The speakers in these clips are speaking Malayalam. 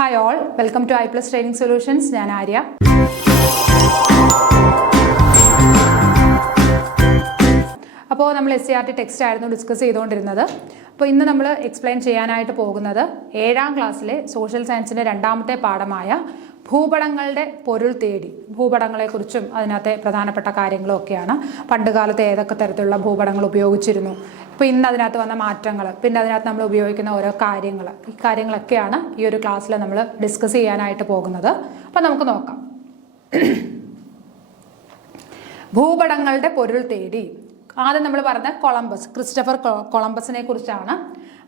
Hi all, welcome to iPlus Training Solutions. ഞാൻ ആര്യ. അപ്പോൾ നമ്മൾ SCRT ടെക്സ്റ്റ് ആയിരുന്നു ഡിസ്കസ് ചെയ്തുകൊണ്ടിരുന്നത്. അപ്പോൾ ഇന്ന് നമ്മൾ എക്സ്പ്ലെയിൻ ചെയ്യാനായിട്ട് പോകുന്നത് 7ാം ക്ലാസ്സിലെ സോഷ്യൽ സയൻസിൻ്റെ രണ്ടാമത്തെ പാഠമായ ഭൂപടങ്ങളുടെ പൊരുൾ തേടി, ഭൂപടങ്ങളെക്കുറിച്ചും അതിനകത്തെ പ്രധാനപ്പെട്ട കാര്യങ്ങളും ഒക്കെയാണ്. പണ്ടുകാലത്ത് ഏതൊക്കെ തരത്തിലുള്ള ഭൂപടങ്ങൾ ഉപയോഗിച്ചിരുന്നു, ഇപ്പോൾ ഇന്ന് അതിനകത്ത് വന്ന മാറ്റങ്ങൾ, പിന്നെ അതിനകത്ത് നമ്മൾ ഉപയോഗിക്കുന്ന ഓരോ കാര്യങ്ങൾ, ഈ കാര്യങ്ങളൊക്കെയാണ് ഈ ഒരു ക്ലാസ്സിൽ നമ്മൾ ഡിസ്കസ് ചെയ്യാനായിട്ട് പോകുന്നത്. അപ്പം നമുക്ക് നോക്കാം. ഭൂപടങ്ങളുടെ പൊരുൾ തേടി. ആദ്യം നമ്മൾ പറഞ്ഞ കൊളംബസ്, ക്രിസ്റ്റഫർ കൊളംബസിനെ കുറിച്ചാണ്.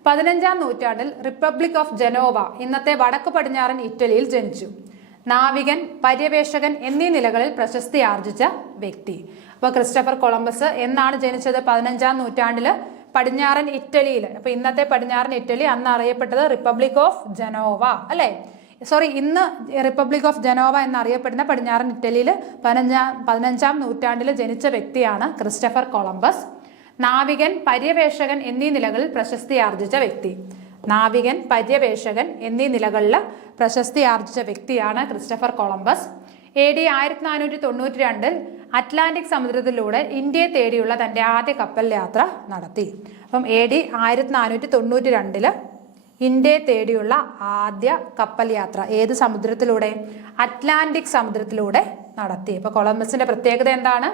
15ാം നൂറ്റാണ്ടിൽ റിപ്പബ്ലിക് ഓഫ് ജനോവ, ഇന്നത്തെ വടക്ക് പടിഞ്ഞാറൻ ഇറ്റലിയിൽ ജനിച്ചു. നാവികൻ, പര്യവേഷകൻ എന്നീ നിലകളിൽ പ്രശസ്തി ആർജിച്ച വ്യക്തി. അപ്പോൾ ക്രിസ്റ്റഫർ കൊളംബസ് എന്നാണ് ജനിച്ചത്? 15ാം നൂറ്റാണ്ടിൽ പടിഞ്ഞാറൻ ഇറ്റലിയിൽ. അപ്പോൾ ഇന്നത്തെ പടിഞ്ഞാറൻ ഇറ്റലി അന്ന് അറിയപ്പെട്ടത് റിപ്പബ്ലിക് ഓഫ് ജനോവ, അല്ലേ? ഇന്ന് റിപ്പബ്ലിക് ഓഫ് ജനോവ എന്നറിയപ്പെടുന്ന പടിഞ്ഞാറൻ ഇറ്റലിയിൽ 15ാം നൂറ്റാണ്ടിൽ ജനിച്ച വ്യക്തിയാണ് ക്രിസ്റ്റഫർ കൊളംബസ്. നാവികൻ, പര്യവേഷകൻ എന്നീ നിലകളിൽ പ്രശസ്തി ആർജിച്ച വ്യക്തി. നാവികൻ, പര്യവേഷകൻ എന്നീ നിലകളിൽ പ്രശസ്തി ആർജിച്ച വ്യക്തിയാണ് ക്രിസ്റ്റഫർ കൊളംബസ്. AD 1492 അറ്റ്ലാന്റിക് സമുദ്രത്തിലൂടെ ഇന്ത്യയെ തേടിയുള്ള തൻ്റെ ആദ്യ കപ്പൽ യാത്ര നടത്തി. അപ്പം AD 1492 ഇന്ത്യയെ തേടിയുള്ള ആദ്യ കപ്പൽ യാത്ര ഏത് സമുദ്രത്തിലൂടെ? അറ്റ്ലാന്റിക് സമുദ്രത്തിലൂടെ നടത്തി. അപ്പോൾ കൊളംബസിന്റെ പ്രത്യേകത എന്താണ്?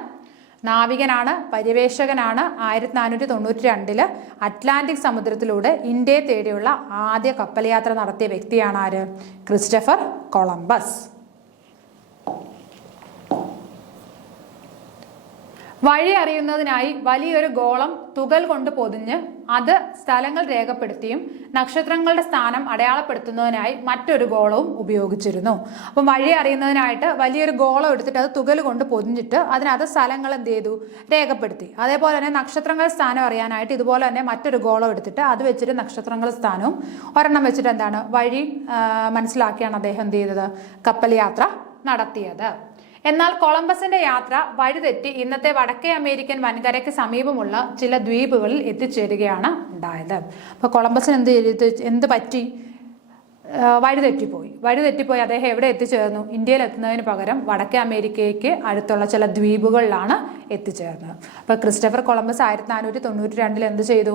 നാവികനാണ്, പര്യവേഷകനാണ്. 1492 അറ്റ്ലാന്റിക് സമുദ്രത്തിലൂടെ ഇന്ത്യയെ തേടിയുള്ള ആദ്യ കപ്പൽ യാത്ര നടത്തിയ വ്യക്തിയാണ് ആര്? Christopher Columbus. വഴി അറിയുന്നതിനായി വലിയൊരു ഗോളം തുകൽ കൊണ്ട് പൊതിഞ്ഞ് അത് സ്ഥലങ്ങൾ രേഖപ്പെടുത്തിയും നക്ഷത്രങ്ങളുടെ സ്ഥാനം അടയാളപ്പെടുത്തുന്നതിനായി മറ്റൊരു ഗോളവും ഉപയോഗിച്ചിരുന്നു. അപ്പം വഴി അറിയുന്നതിനായിട്ട് വലിയൊരു ഗോളം എടുത്തിട്ട് അത് തുകൽ കൊണ്ട് പൊതിഞ്ഞിട്ട് അതിനകത്ത് സ്ഥലങ്ങൾ എന്ത് ചെയ്തു? രേഖപ്പെടുത്തി. അതേപോലെ തന്നെ നക്ഷത്രങ്ങളുടെ സ്ഥാനം അറിയാനായിട്ട് ഇതുപോലെ തന്നെ മറ്റൊരു ഗോളം എടുത്തിട്ട് അത് വെച്ചിട്ട് നക്ഷത്രങ്ങളുടെ സ്ഥാനവും ഒരെണ്ണം വെച്ചിട്ട് എന്താണ് വഴി മനസ്സിലാക്കിയാണ് അദ്ദേഹം എന്ത് ചെയ്തത്? കപ്പൽ യാത്ര നടത്തിയത്. എന്നാൽ കൊളംബസിന്റെ യാത്ര വഴിതെറ്റി ഇന്നത്തെ വടക്കേ അമേരിക്കൻ വൻകരയ്ക്ക് സമീപമുള്ള ചില ദ്വീപുകളിൽ എത്തിച്ചേരുകയാണ് ഉണ്ടായത്. അപ്പൊ കൊളംബസിന് എന്ത് പറ്റി? വഴിതെറ്റിപ്പോയി അദ്ദേഹം എവിടെ എത്തിച്ചേർന്നു? ഇന്ത്യയിൽ എത്തുന്നതിന് പകരം വടക്കേ അമേരിക്കയ്ക്ക് അടുത്തുള്ള ചില ദ്വീപുകളിലാണ് എത്തിച്ചേർന്നത്. അപ്പോൾ ക്രിസ്റ്റഫർ കൊളംബസ് 1492 എന്ത് ചെയ്തു?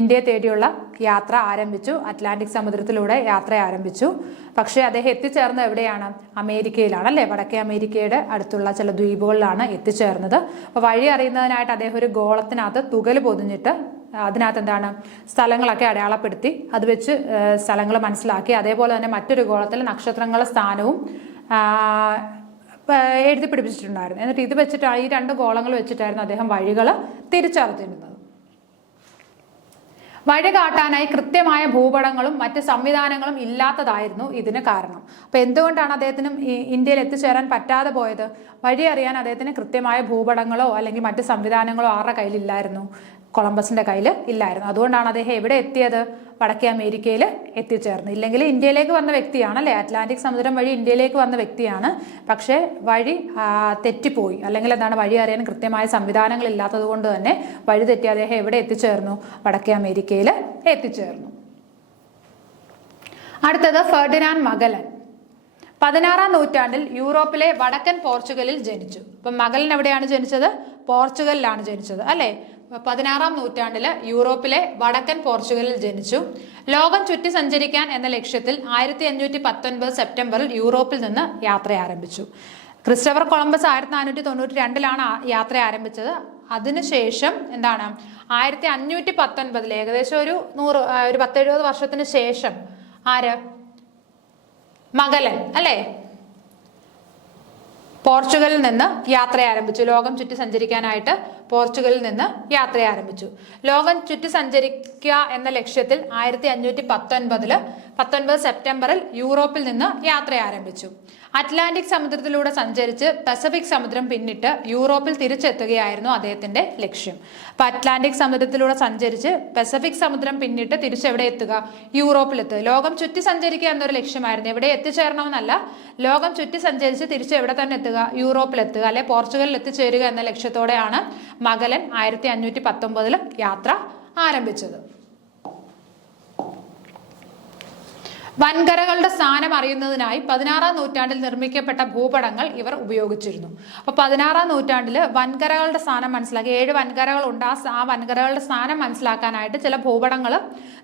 ഇന്ത്യയെ തേടിയുള്ള യാത്ര ആരംഭിച്ചു. അറ്റ്ലാന്റിക് സമുദ്രത്തിലൂടെ യാത്ര ആരംഭിച്ചു. പക്ഷേ അദ്ദേഹം എത്തിച്ചേർന്നത് എവിടെയാണ്? അമേരിക്കയിലാണ്, അല്ലേ? വടക്കേ അമേരിക്കയുടെ അടുത്തുള്ള ചില ദ്വീപുകളിലാണ് എത്തിച്ചേർന്നത്. അപ്പോൾ വഴി അറിയുന്നതിനായിട്ട് അദ്ദേഹം ഒരു ഗോളത്തിനകത്ത് തുകൽ പൊതിഞ്ഞിട്ട് അതിനകത്ത് എന്താണ് സ്ഥലങ്ങളൊക്കെ അടയാളപ്പെടുത്തി അത് വെച്ച് സ്ഥലങ്ങൾ മനസ്സിലാക്കി. അതേപോലെ തന്നെ മറ്റൊരു ഗോളത്തിൽ നക്ഷത്രങ്ങളുടെ സ്ഥാനവും എഴുതി പിടിപ്പിച്ചിട്ടുണ്ടായിരുന്നു. എന്നിട്ട് ഇത് വെച്ചിട്ട് ഈ 2 ഗോളങ്ങൾ വെച്ചിട്ടായിരുന്നു അദ്ദേഹം വഴികൾ തിരിച്ചറിഞ്ഞിരുന്നത്. വഴി കാട്ടാനായി കൃത്യമായ ഭൂപടങ്ങളും മറ്റ് സംവിധാനങ്ങളും ഇല്ലാത്തതായിരുന്നു ഇതിന് കാരണം. അപ്പൊ എന്തുകൊണ്ടാണ് അദ്ദേഹത്തിനും ഇന്ത്യയിൽ എത്തിച്ചേരാൻ പറ്റാതെ പോയത്? വഴി അറിയാൻ അദ്ദേഹത്തിന് കൃത്യമായ ഭൂപടങ്ങളോ അല്ലെങ്കിൽ മറ്റ് സംവിധാനങ്ങളോ ആരുടെ കയ്യിലില്ലായിരുന്നു? കൊളംബസിന്റെ കയ്യിൽ ഇല്ലായിരുന്നു. അതുകൊണ്ടാണ് അദ്ദേഹം എവിടെ എത്തിയത്? വടക്കേ അമേരിക്കയിൽ എത്തിച്ചേർന്നു. ഇല്ലെങ്കിൽ ഇന്ത്യയിലേക്ക് വന്ന വ്യക്തിയാണ്, അല്ലേ? അറ്റ്ലാന്റിക് സമുദ്രം വഴി ഇന്ത്യയിലേക്ക് വന്ന വ്യക്തിയാണ്. പക്ഷേ വഴി തെറ്റിപ്പോയി, അല്ലെങ്കിൽ എന്താണ് വഴി അറിയാൻ കൃത്യമായ സംവിധാനങ്ങൾ ഇല്ലാത്തത് കൊണ്ട് തന്നെ വഴി തെറ്റി അദ്ദേഹം എവിടെ എത്തിച്ചേർന്നു? വടക്കേ അമേരിക്കയിൽ എത്തിച്ചേർന്നു. അടുത്തത് ഫെർഡിനാൻഡ് മഗല്ലൻ. 16ാം നൂറ്റാണ്ടിൽ യൂറോപ്പിലെ വടക്കൻ പോർച്ചുഗലിൽ ജനിച്ചു. അപ്പം മഗല്ലൻ എവിടെയാണ് ജനിച്ചത്? പോർച്ചുഗലിലാണ് ജനിച്ചത്, അല്ലേ? 16ാം നൂറ്റാണ്ടിൽ യൂറോപ്പിലെ വടക്കൻ പോർച്ചുഗലിൽ ജനിച്ചു. ലോകം ചുറ്റി സഞ്ചരിക്കാൻ എന്ന ലക്ഷ്യത്തിൽ 1519 സെപ്റ്റംബറിൽ യൂറോപ്പിൽ നിന്ന് യാത്ര ആരംഭിച്ചു. ക്രിസ്റ്റഫർ കൊളംബസ് 1492 യാത്ര ആരംഭിച്ചത്. അതിനുശേഷം എന്താണ് 1519 ഏകദേശം ഒരു 10-70 വർഷത്തിന് ശേഷം ആര്? മഗല്ലൻ, അല്ലേ? പോർച്ചുഗലിൽ നിന്ന് യാത്ര ആരംഭിച്ചു. ലോകം ചുറ്റി സഞ്ചരിക്കാനായിട്ട് പോർച്ചുഗലിൽ നിന്ന് യാത്ര ആരംഭിച്ചു. ലോകം ചുറ്റി സഞ്ചരിക്കുക എന്ന ലക്ഷ്യത്തിൽ 1519 സെപ്റ്റംബറിൽ യൂറോപ്പിൽ നിന്ന് യാത്ര ആരംഭിച്ചു. അറ്റ്ലാന്റിക് സമുദ്രത്തിലൂടെ സഞ്ചരിച്ച് പസഫിക് സമുദ്രം പിന്നിട്ട് യൂറോപ്പിൽ തിരിച്ചെത്തുകയായിരുന്നു അദ്ദേഹത്തിന്റെ ലക്ഷ്യം. അപ്പൊ അറ്റ്ലാന്റിക് സമുദ്രത്തിലൂടെ സഞ്ചരിച്ച് പസഫിക് സമുദ്രം പിന്നിട്ട് തിരിച്ചെവിടെ എത്തുക? യൂറോപ്പിലെത്തുക. ലോകം ചുറ്റി സഞ്ചരിക്കുക എന്നൊരു ലക്ഷ്യമായിരുന്നു. എവിടെ എത്തിച്ചേരണമെന്നല്ല, ലോകം ചുറ്റി സഞ്ചരിച്ച് തിരിച്ച് എവിടെ തന്നെ എത്തുക? യൂറോപ്പിലെത്തുക, അല്ലെ പോർച്ചുഗലിൽ എത്തിച്ചേരുക എന്ന ലക്ഷ്യത്തോടെയാണ് മഗല്ലൻ 1519 യാത്ര ആരംഭിച്ചത്. വൻകരകളുടെ സ്ഥാനം അറിയുന്നതിനായി 16-ാം നൂറ്റാണ്ടിൽ നിർമ്മിക്കപ്പെട്ട ഭൂപടങ്ങൾ ഇവർ ഉപയോഗിച്ചിരുന്നു. അപ്പൊ 16-ാം നൂറ്റാണ്ടിൽ വൻകരകളുടെ സ്ഥാനം മനസ്സിലാക്കി, 7 വൻകരകളുണ്ട്, ആ വൻകരകളുടെ സ്ഥാനം മനസ്സിലാക്കാനായിട്ട് ചില ഭൂപടങ്ങൾ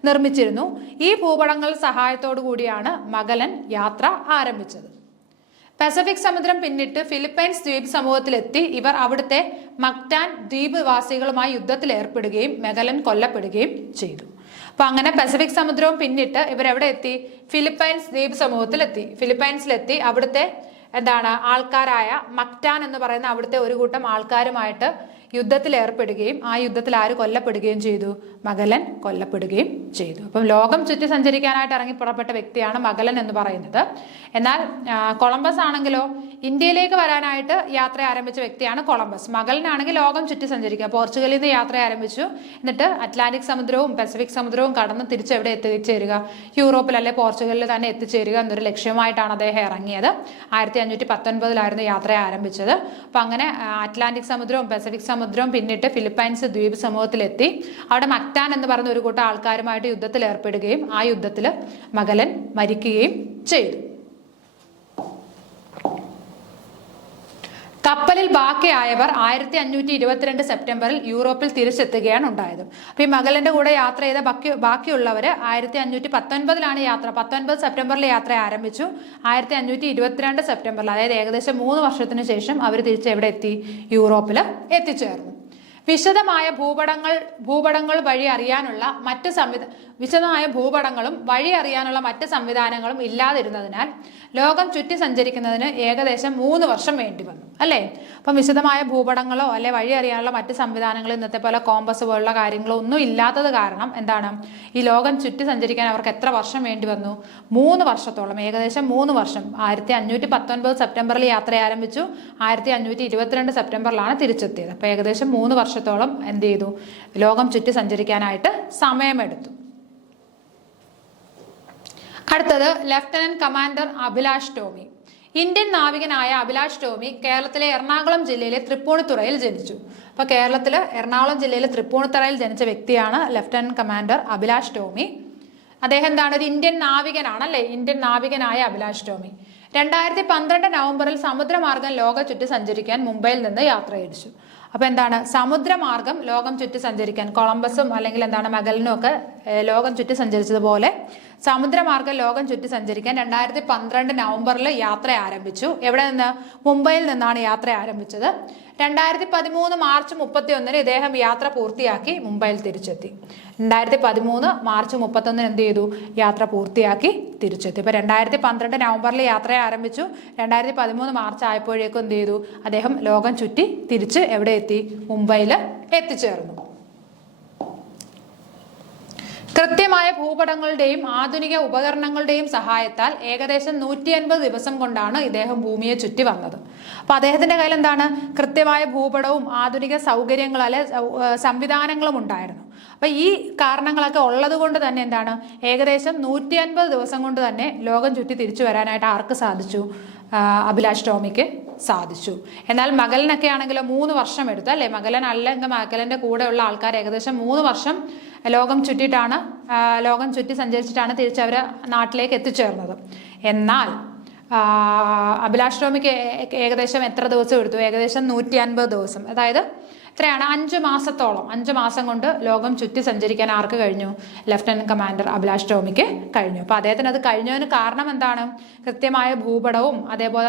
നിർമ്മിച്ചിരുന്നു. ഈ ഭൂപടങ്ങൾ സഹായത്തോടു കൂടിയാണ് മഗലൻ യാത്ര ആരംഭിച്ചത്. പസഫിക് സമുദ്രം പിന്നിട്ട് ഫിലിപ്പൈൻസ് ദ്വീപ് സമൂഹത്തിലെത്തി ഇവർ അവിടുത്തെ മക്ടാൻ ദ്വീപ് വാസികളുമായി യുദ്ധത്തിൽ ഏർപ്പെടുകയും മഗലൻ കൊല്ലപ്പെടുകയും ചെയ്തു. അപ്പൊ അങ്ങനെ പസഫിക് സമുദ്രവും പിന്നിട്ട് ഇവരെവിടെ എത്തി? ഫിലിപ്പൈൻസ് ദ്വീപ് സമൂഹത്തിലെത്തി. ഫിലിപ്പൈൻസിലെത്തി അവിടുത്തെ ആൾക്കാരായ മക്ടാൻ എന്ന് പറയുന്ന അവിടുത്തെ ഒരു കൂട്ടം ആൾക്കാരുമായിട്ട് യുദ്ധത്തിൽ ഏർപ്പെടുകയും ആ യുദ്ധത്തിൽ ആര് കൊല്ലപ്പെടുകയും ചെയ്തു? മഗലൻ കൊല്ലപ്പെടുകയും ചെയ്തു. അപ്പം ലോകം ചുറ്റി സഞ്ചരിക്കാനായിട്ട് ഇറങ്ങി പുറപ്പെട്ട വ്യക്തിയാണ് മഗലൻ എന്ന് പറയുന്നത്. എന്നാൽ കൊളംബസ് ആണെങ്കിലോ ഇന്ത്യയിലേക്ക് വരാനായിട്ട് യാത്ര ആരംഭിച്ച വ്യക്തിയാണ് കൊളംബസ്. മഗലനാണെങ്കിൽ ലോകം ചുറ്റി സഞ്ചരിക്കുക, പോർച്ചുഗലിൽ നിന്ന് യാത്ര ആരംഭിച്ചു, എന്നിട്ട് അറ്റ്ലാന്റിക് സമുദ്രവും പസഫിക് സമുദ്രവും കടന്ന് തിരിച്ചെവിടെ എത്തിച്ചേരുക? യൂറോപ്പിൽ അല്ലെ പോർച്ചുഗലിൽ തന്നെ എത്തിച്ചേരുക എന്നൊരു ലക്ഷ്യമായിട്ടാണ് അദ്ദേഹം ഇറങ്ങിയത്. 1519 യാത്ര ആരംഭിച്ചത്. അപ്പൊ അങ്ങനെ അറ്റ്ലാന്റിക് സമുദ്രവും പസഫിക് സമുദ്രവും പിന്നിട്ട് ഫിലിപ്പൈൻസ് ദ്വീപ് സമൂഹത്തിലെത്തി അവിടെ മക്ടാൻ എന്ന് പറയുന്ന ഒരു കൂട്ടം ആൾക്കാരുമായിട്ട് യുദ്ധത്തിൽ ഏർപ്പെടുകയും ആ യുദ്ധത്തിൽ മഗലൻ മരിക്കുകയും ചെയ്തു. കപ്പലിൽ ബാക്കിയായവർ 1522 സെപ്റ്റംബറിൽ യൂറോപ്പിൽ തിരിച്ചെത്തുകയാണ് ഉണ്ടായത്. അപ്പൊ ഈ മഗലന്റെ കൂടെ യാത്ര ചെയ്ത ബാക്കിയുള്ളവര് 1519 യാത്ര, 19 സെപ്റ്റംബറിൽ യാത്ര ആരംഭിച്ചു. 1522 സെപ്റ്റംബറിൽ, അതായത് ഏകദേശം 3 വർഷത്തിന് ശേഷം അവർ തിരിച്ച് എവിടെ എത്തി? യൂറോപ്പിൽ എത്തിച്ചേർന്നു. വിശദമായ ഭൂപടങ്ങൾ വഴി അറിയാനുള്ള മറ്റ് സംവിധാനങ്ങളും ഇല്ലാതിരുന്നതിനാൽ ലോകം ചുറ്റി സഞ്ചരിക്കുന്നതിന് ഏകദേശം 3 വർഷം വേണ്ടി വന്നു, അല്ലേ? അപ്പം വിശദമായ ഭൂപടങ്ങളോ അല്ലെ വഴി അറിയാനുള്ള മറ്റ് സംവിധാനങ്ങളോ ഇന്നത്തെ പോലെ കോമ്പസ് പോലുള്ള കാര്യങ്ങളോ ഒന്നും ഇല്ലാത്തത് കാരണം ഈ ലോകം ചുറ്റി സഞ്ചരിക്കാൻ അവർക്ക് എത്ര വർഷം വേണ്ടി വന്നു? 3 വർഷത്തോളം, ഏകദേശം 3 വർഷം. 1519 സെപ്റ്റംബറിൽ യാത്ര ആരംഭിച്ചു, 1522 സെപ്റ്റംബറിലാണ് തിരിച്ചെത്തിയത്. അപ്പൊ ഏകദേശം 3 വർഷത്തോളം എന്ത് ചെയ്തു? ലോകം ചുറ്റി സഞ്ചരിക്കാനായിട്ട് സമയമെടുത്തു. അടുത്തത് lieutenant commander Abhilash Tomy. Indian നാവികനായ അഭിലാഷ് ടോമി കേരളത്തിലെ എറണാകുളം ജില്ലയിലെ തൃപ്പൂണിത്തുറയിൽ ജനിച്ചു. അപ്പൊ കേരളത്തിലെ എറണാകുളം ജില്ലയിലെ തൃപ്പൂണിത്തുറയിൽ ജനിച്ച വ്യക്തിയാണ് ലഫ്റ്റനന്റ് കമാൻഡർ അഭിലാഷ് ടോമി. അദ്ദേഹം ഒരു ഇന്ത്യൻ നാവികനാണ്, അല്ലെ? ഇന്ത്യൻ നാവികനായ അഭിലാഷ് ടോമി 2012 നവംബറിൽ സമുദ്രമാർഗം ലോകം ചുറ്റി സഞ്ചരിക്കാൻ മുംബൈയിൽ നിന്ന് യാത്ര തിരിച്ചു. അപ്പൊ സമുദ്രമാർഗം ലോകം ചുറ്റി സഞ്ചരിക്കാൻ കൊളംബസും അല്ലെങ്കിൽ മഗലനും ഒക്കെ ലോകം ചുറ്റി സഞ്ചരിച്ചതുപോലെ സമുദ്രമാർഗം ലോകം ചുറ്റി സഞ്ചരിക്കാൻ 2012 നവംബറിൽ യാത്ര ആരംഭിച്ചു. എവിടെ നിന്ന്? മുംബൈയിൽ നിന്നാണ് യാത്ര ആരംഭിച്ചത്. 2013 മാർച്ച് 31 ഇദ്ദേഹം യാത്ര പൂർത്തിയാക്കി മുംബൈയിൽ തിരിച്ചെത്തി. 2013 മാർച്ച് 31 എന്ത് ചെയ്തു? യാത്ര പൂർത്തിയാക്കി തിരിച്ചെത്തി. ഇപ്പൊ 2012 നവംബറിൽ യാത്ര ആരംഭിച്ചു, 2013 മാർച്ച് ആയപ്പോഴേക്കും എന്ത് ചെയ്തു? അദ്ദേഹം ലോകം ചുറ്റി തിരിച്ച് എവിടെ എത്തി? മുംബൈയിൽ എത്തിച്ചേർന്നു. കൃത്യമായ ഭൂപടങ്ങളുടെയും ആധുനിക ഉപകരണങ്ങളുടെയും സഹായത്താൽ ഏകദേശം 150 ദിവസം കൊണ്ടാണ് ഇദ്ദേഹം ഭൂമിയെ ചുറ്റി വന്നത്. അപ്പൊ അദ്ദേഹത്തിന്റെ കയ്യിൽ കൃത്യമായ ഭൂപടവും ആധുനിക സൗകര്യങ്ങളും അല്ലെ സംവിധാനങ്ങളും ഉണ്ടായിരുന്നു. അപ്പൊ ഈ കാരണങ്ങളൊക്കെ ഉള്ളത് കൊണ്ട് തന്നെ ഏകദേശം 150 ദിവസം കൊണ്ട് തന്നെ ലോകം ചുറ്റി തിരിച്ചു വരാനായിട്ട് ആർക്ക് സാധിച്ചു? അഭിലാഷ് ടോമിക്ക് സാധിച്ചു. എന്നാൽ മഗലനൊക്കെ ആണെങ്കിലോ 3 വർഷം എടുത്തു, അല്ലെ? മഗലൻ അല്ലെങ്കിൽ മഗലന്റെ കൂടെയുള്ള ആൾക്കാർ ഏകദേശം 3 വർഷം ലോകം ചുറ്റി സഞ്ചരിച്ചിട്ടാണ് തിരിച്ചവര് നാട്ടിലേക്ക് എത്തിച്ചേർന്നത്. എന്നാൽ അഭിലാഷ് ടോമിക്ക് ഏകദേശം എത്ര ദിവസം എടുത്തു? ഏകദേശം 150 ദിവസം. അതായത് എത്രയാണ്? 5 മാസത്തോളം. 5 മാസം കൊണ്ട് ലോകം ചുറ്റി സഞ്ചരിക്കാൻ ആർക്ക് കഴിഞ്ഞു? ലഫ്റ്റനന്റ് കമാൻഡർ അഭിലാഷ് ടോമിക്ക് കഴിഞ്ഞു. അപ്പൊ അദ്ദേഹത്തിന് അത് കഴിഞ്ഞതിന് കാരണം എന്താണ്? കൃത്യമായ ഭൂപടവും അതേപോലെ